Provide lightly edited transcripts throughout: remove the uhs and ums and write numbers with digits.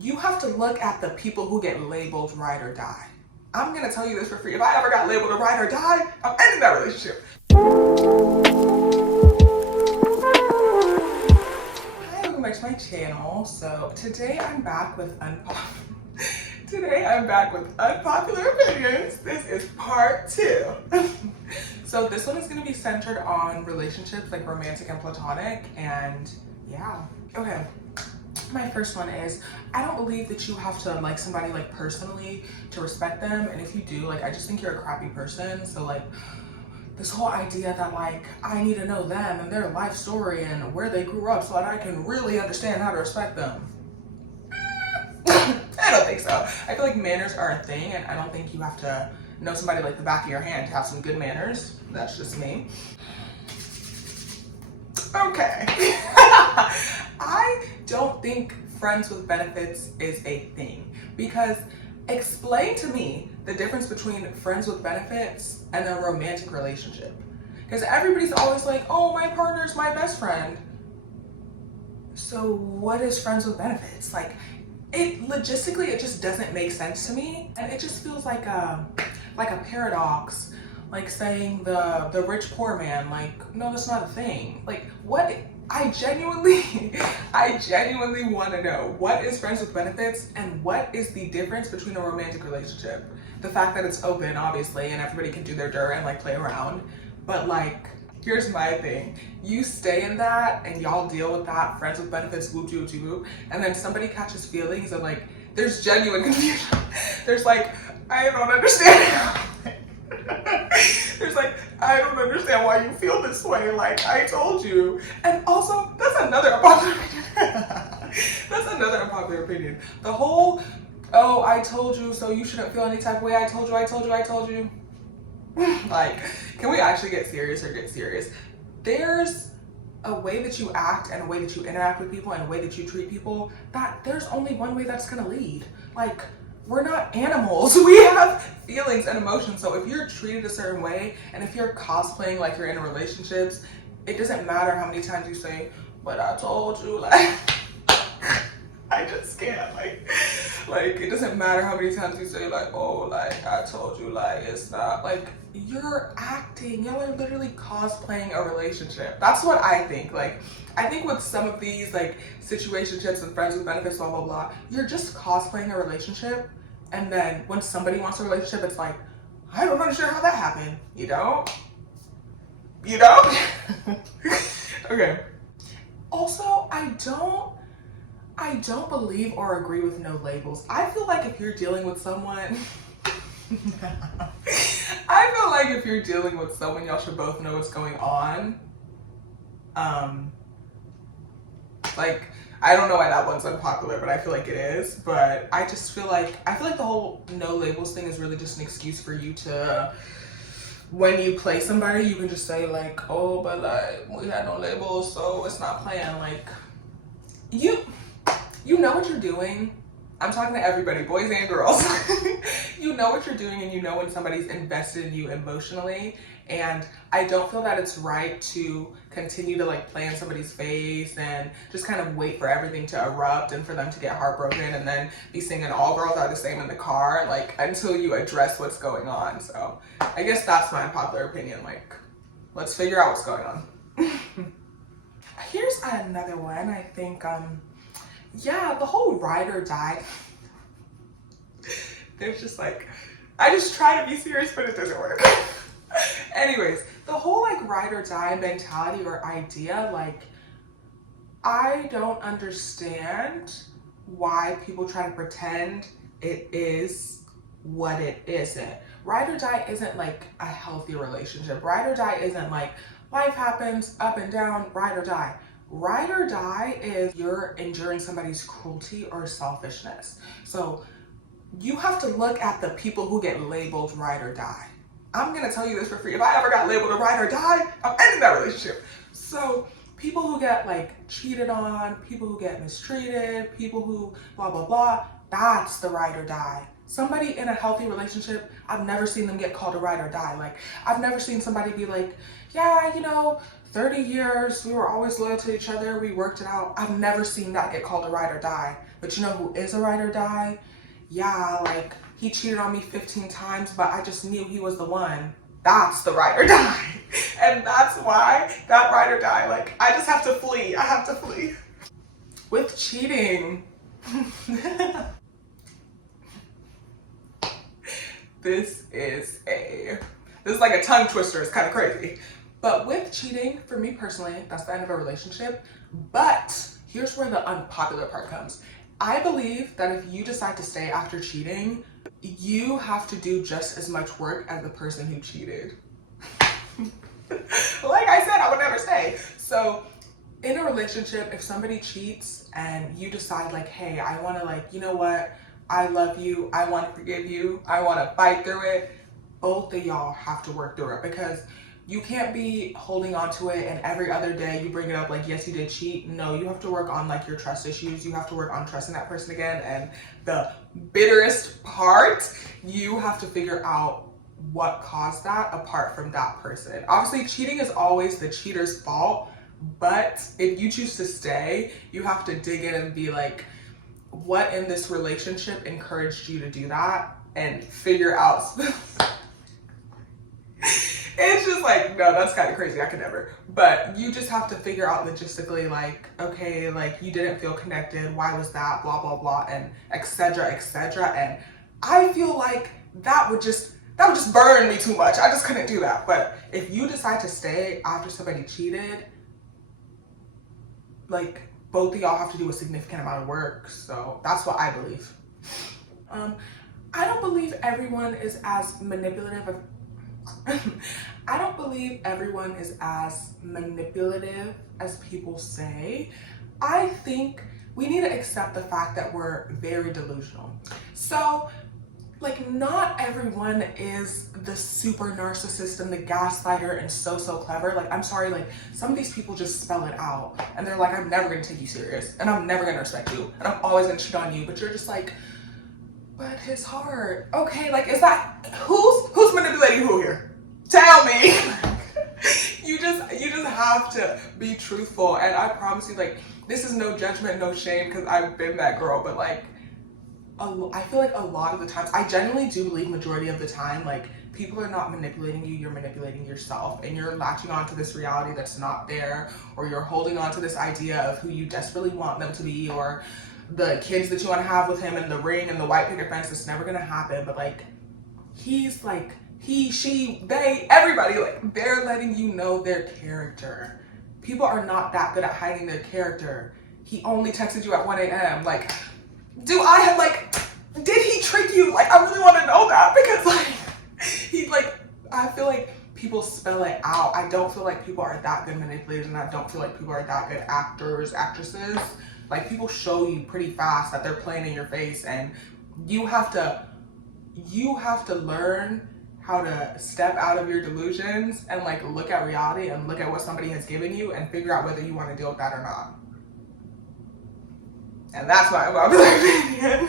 you have to look at the people who get labeled ride or die. I'm gonna tell you this for free. If I ever got labeled a ride or die, I'm ending that relationship. Hi, welcome back to my channel. So today I'm back with unpopular opinions. This is part 2. So this one is gonna be centered on relationships, like romantic and platonic, and yeah. Okay. My first one is, I don't believe that you have to like somebody like personally to respect them, and if you do, like, I just think you're a crappy person. So like this whole idea that like I need to know them and their life story and where they grew up so that I can really understand how to respect them. I don't think so. I feel like manners are a thing, and I don't think you have to know somebody like the back of your hand to have some good manners. That's just me. Okay. I don't think friends with benefits is a thing, because explain to me the difference between friends with benefits and a romantic relationship. Because everybody's always like, oh, my partner's my best friend. So what is friends with benefits? Like, it logistically, it just doesn't make sense to me, and it just feels like a paradox. Like saying the rich poor man, like, no, that's not a thing. Like, what? I genuinely want to know, what is friends with benefits and what is the difference between a romantic relationship? The fact that it's open, obviously, and everybody can do their dirt and like play around, but like, here's my thing. You stay in that and y'all deal with that, friends with benefits, whoop de whoop, and then somebody catches feelings and like, there's genuine confusion. There's like, I don't understand. There's like, I don't understand why you feel this way. Like, I told you. And also, that's another unpopular opinion. The whole, oh, I told you, so you shouldn't feel any type of way. I told you. Like, can we actually get serious or get serious? There's a way that you act and a way that you interact with people and a way that you treat people, that there's only one way that's gonna lead. Like, we're not animals. We have feelings and emotions. So if you're treated a certain way, and if you're cosplaying like you're in relationships, it doesn't matter how many times you say, but I told you, like, I just can't, like, it doesn't matter how many times you say, like, oh, like, I told you, like, it's not, like, you're acting, y'all are literally cosplaying a relationship. That's what I think. Like, I think with some of these, like, situationships and friends with benefits, blah, blah, blah, you're just cosplaying a relationship, and then when somebody wants a relationship, it's like, I don't understand how that happened. You don't? Okay. Also, I don't believe or agree with no labels. I feel like if you're dealing with someone, y'all should both know what's going on. Like, I don't know why that one's unpopular, but I feel like it is. But I just feel like, the whole no labels thing is really just an excuse for you to, when you play somebody, you can just say like, oh, but like, we had no labels, so it's not playing. Like, you know what you're doing. I'm talking to everybody, boys and girls. You know what you're doing, and you know when somebody's invested in you emotionally. And I don't feel that it's right to continue to like play in somebody's face and just kind of wait for everything to erupt and for them to get heartbroken and then be singing All Girls Are the Same in the car, like, until you address what's going on. So I guess that's my unpopular opinion. Like, let's figure out what's going on. Here's another one. I think, yeah, the whole ride or die. There's just like, I just try to be serious, but it doesn't work. Anyways, the whole like ride or die mentality or idea, like, I don't understand why people try to pretend it is what it isn't. Ride or die isn't like a healthy relationship. Ride or die isn't like life happens, up and down, ride or die. Ride or die is you're enduring somebody's cruelty or selfishness. So you have to look at the people who get labeled ride or die. I'm gonna tell you this for free. If I ever got labeled a ride or die, I'm ending that relationship. So people who get like cheated on, people who get mistreated, people who blah, blah, blah, that's the ride or die. Somebody in a healthy relationship, I've never seen them get called a ride or die. Like, I've never seen somebody be like, yeah, you know, 30 years, we were always loyal to each other, we worked it out. I've never seen that get called a ride or die. But you know who is a ride or die? Yeah, like he cheated on me 15 times, but I just knew he was the one. That's the ride or die. And that's why that ride or die, like I just have to flee. I have to flee. With cheating. This is like a tongue twister. It's kind of crazy. But with cheating, for me personally, that's the end of a relationship. But here's where the unpopular part comes. I believe that if you decide to stay after cheating, you have to do just as much work as the person who cheated. Like I said, I would never stay. So in a relationship, if somebody cheats and you decide like, hey, I want to like, you know what? I love you. I want to forgive you. I want to fight through it. Both of y'all have to work through it, because you can't be holding on to it and every other day you bring it up like, yes, you did cheat. No, you have to work on like your trust issues. You have to work on trusting that person again. And the bitterest part, you have to figure out what caused that apart from that person. Obviously, cheating is always the cheater's fault, but if you choose to stay, you have to dig in and be like, what in this relationship encouraged you to do that? And figure out. It's just like, no, that's kind of crazy. I could never. But you just have to figure out logistically, like, okay, like you didn't feel connected. Why was that? Blah, blah, blah, and et cetera, et cetera. And I feel like that would just burn me too much. I just couldn't do that. But if you decide to stay after somebody cheated, like both of y'all have to do a significant amount of work. So that's what I believe. I don't believe everyone is as manipulative. I don't believe everyone is as manipulative as people say. I think we need to accept the fact that we're very delusional. So, like, not everyone is the super narcissist and the gaslighter and so clever. Like, I'm sorry, like, some of these people just spell it out. And they're like, I'm never gonna take you serious. And I'm never gonna respect you. And I'm always gonna cheat on you. But you're just like, but his heart. Okay, like, is that, who's manipulating who here? Tell me. You just have to be truthful. And I promise you, like, this is no judgment, no shame, because I've been that girl. But like, I feel like a lot of the times, I genuinely do believe majority of the time, like, people are not manipulating you, you're manipulating yourself, and you're latching on to this reality that's not there, or you're holding on to this idea of who you desperately want them to be, or the kids that you want to have with him, and the ring and the white picket fence. It's never gonna happen. But like, he's like, he, she, they, everybody, like, they're letting you know their character. People are not that good at hiding their character. He only texted you at 1 a.m. Like, did he trick you? Like, I really want to know that, because like, I feel like people spell it out. I don't feel like people are that good manipulators, and I don't feel like people are that good actors, actresses. Like, people show you pretty fast that they're playing in your face, and you have to learn how to step out of your delusions and like look at reality and look at what somebody has given you and figure out whether you want to deal with that or not. And that's my popular opinion.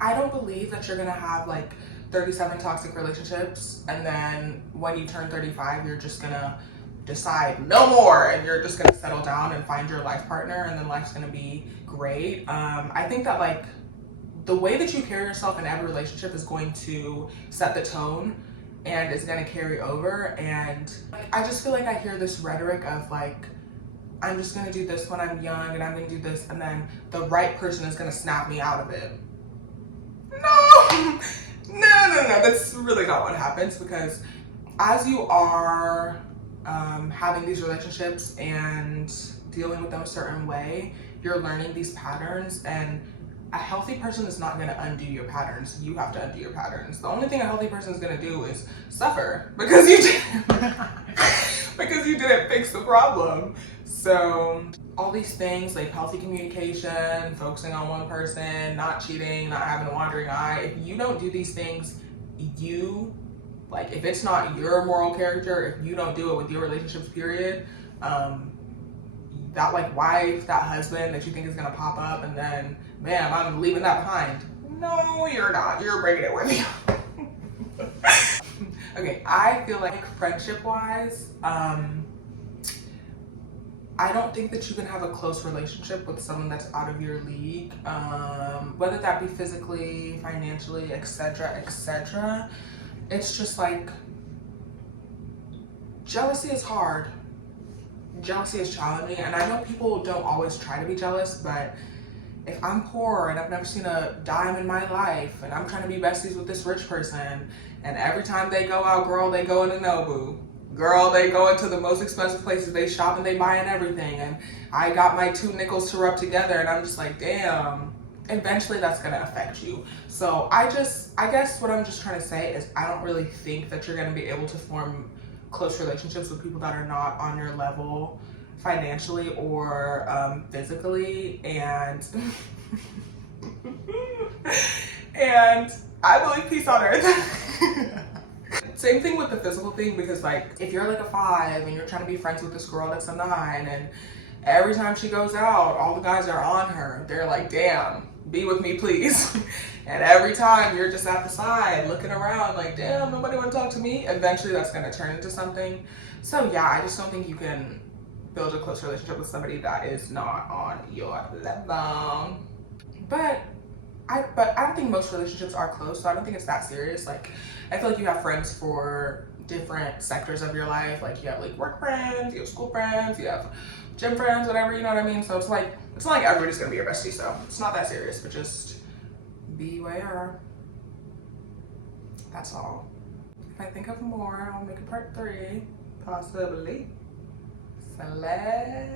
I don't believe that you're gonna have like 37 toxic relationships, and then when you turn 35, you're just gonna decide no more, and you're just gonna settle down and find your life partner, and then life's gonna be great. I think that like the way that you carry yourself in every relationship is going to set the tone and is going to carry over. And I just feel like I hear this rhetoric of like, I'm just going to do this when I'm young, and I'm going to do this, and then the right person is going to snap me out of it. No, that's really not what happens, because as you are having these relationships and dealing with them a certain way, you're learning these patterns, and a healthy person is not going to undo your patterns. You have to undo your patterns. The only thing a healthy person is going to do is suffer because you didn't fix the problem. So all these things like healthy communication, focusing on one person, not cheating, not having a wandering eye, if you don't do these things, if it's not your moral character, if you don't do it with your relationships, period, that like wife, that husband that you think is gonna pop up, and then, man, I'm leaving that behind. No, you're not. You're bringing it with you. Okay, I feel like friendship-wise, I don't think that you can have a close relationship with someone that's out of your league, whether that be physically, financially, etc., etc. It's just like, jealousy is hard. Jealousy is challenging, and I know people don't always try to be jealous, but if I'm poor and I've never seen a dime in my life and I'm trying to be besties with this rich person, and every time they go out, girl, they go into Nobu. Girl, they go into the most expensive places, they shop and they buy and everything, and I got my 2 nickels to rub together, and I'm just like, damn, eventually that's gonna affect you. So I guess what I'm just trying to say is I don't really think that you're gonna be able to form close relationships with people that are not on your level financially or physically, and and I believe peace on earth. Same thing with the physical thing, because like if you're like a 5 and you're trying to be friends with this girl that's a 9, and every time she goes out all the guys are on her, they're like, damn, be with me please. And every time you're just at the side looking around like, damn, nobody want to talk to me, eventually that's going to turn into something. So yeah, I just don't think you can build a close relationship with somebody that is not on your level. But I don't think most relationships are close, so I don't think it's that serious. Like, I feel like you have friends for different sectors of your life. Like, you have like work friends, you have school friends, you have gym friends, whatever, you know what I mean? So it's like, it's not like everybody's gonna be your bestie, so it's not that serious, but just beware. That's all. If I think of more, I'll make a part 3, possibly. Select.